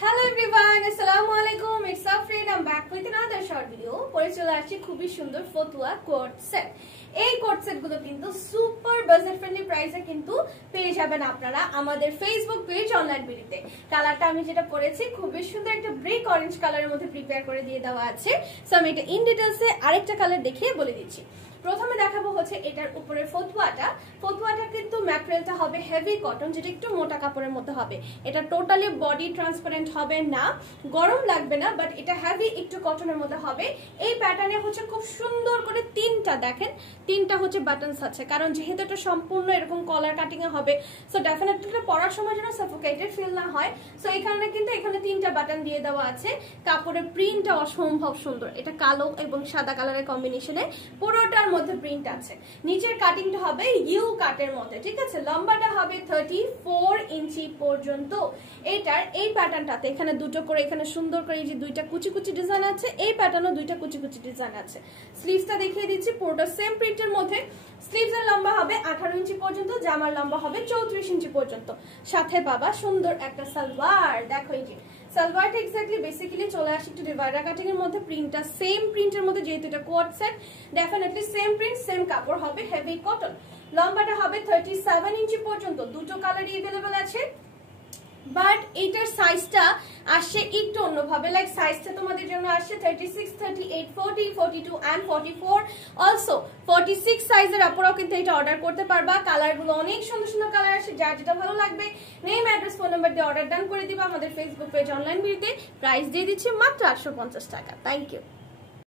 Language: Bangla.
Hello everyone, assalamu alaikum. It's Afrin. I'm back with another short video. পরে চলে আসছি খুবই সুন্দর ফতুয়া কোট সেট। এই কোট সেট গুলো কিন্তু সুপার বাজেট ফ্রেন্ডলি প্রাইসে কিন্তু পেয়ে যাবেন আপনারা আমাদের ফেসবুক পেজ অনলাইন বিডিতে। কালারটা আমি যেটা পরেছি খুবই সুন্দর একটা ব্রিক অরেঞ্জ কালারের মধ্যে প্রিপেয়ার করে দিয়ে দেওয়া আছে। সো আমি এটা ইন ডিটেইলসে আরেকটা কালার দেখিয়ে বলে দিচ্ছি। প্রথমে দেখাবো হচ্ছে এটার উপরে ফতুয়াটা কিন্তু ম্যাটেরিয়ালটা হবে হেভি কটন, যেটা একটু মোটা কাপড়ের মধ্যে হবে। এটা টোটালি বডি ট্রান্সপারেন্ট হবে না, গরম লাগবে না, বাট এটা হেভি একটু কটনের মধ্যে হবে। এই প্যাটার্নে হচ্ছে খুব সুন্দর করে তিনটা হচ্ছে বাটনস আছে, কারণ যেহেতু এটা সম্পূর্ণ এরকম কলার কাটিং এ হবে, সো ডেফিনেটলি এটা পরার সময় যেন সাফোকেটেড ফিল না হয়। সো এখানে তিনটা বাটন দিয়ে দেওয়া আছে। কাপড়ের প্রিন্টটা অসম্ভব সুন্দর, এটা কালো এবং সাদা কালারের কম্বিনেশনে পুরোটার মধ্যে প্রিন্ট আছে। নিচের কাটিংটা হবে ইউ কাটের মধ্যে, ঠিক আছে। লম্বাটা হবে 34 ইঞ্চি পর্যন্ত। এটার এই প্যাটার্নটাতে এখানে দুটো করে এখানে সুন্দর করে এই যে দুইটা কুচি কুচি ডিজাইন আছে, এই প্যাটার্নও দুইটা কুচি কুচি ডিজাইন আছে। স্লিভসটা দেখিয়ে দিচ্ছি, পুরোটা সেম প্রিন্টের মধ্যে। স্লিভসের লম্বা হবে 18 ইঞ্চি পর্যন্ত, জামার লম্বা হবে 34 ইঞ্চি পর্যন্ত। সাথে বাবা সুন্দর একটা সালোয়ার, দেখো এই যে সালোয়ারটা এক্স্যাক্টলি বেসিক্যালি চলে আসে একটু ডিভাইডার কাটিং এর মধ্যে। প্রিন্টটা সেম প্রিন্টের মধ্যে, যেহেতু এটা coat set definitely same print same কাপড় হবে, হেভি কটন। লম্বাটা হবে 37 ইঞ্চি পর্যন্ত। দুটো কালারই अवेलेबल আছে, বাট এইটার সাইজটা আসছে একটু অন্যভাবে। লাইক সাইজটা তোমাদের জন্য আসছে 36, 38, 40, 42 এন্ড 44। অলসো 46 সাইজের আপুরাও কিন্তু এটা অর্ডার করতে পারবা। কালারগুলো অনেক সুন্দর সুন্দর কালার আসে, যার যেটা ভালো লাগবে নেম, অ্যাড্রেস, ফোন নাম্বার দিয়ে অর্ডার ডান করে দিবা আমাদের ফেসবুক পেজ অনলাইন বিডিতে। প্রাইস দিয়ে দিচ্ছি মাত্র 850 টাকা। Thank you.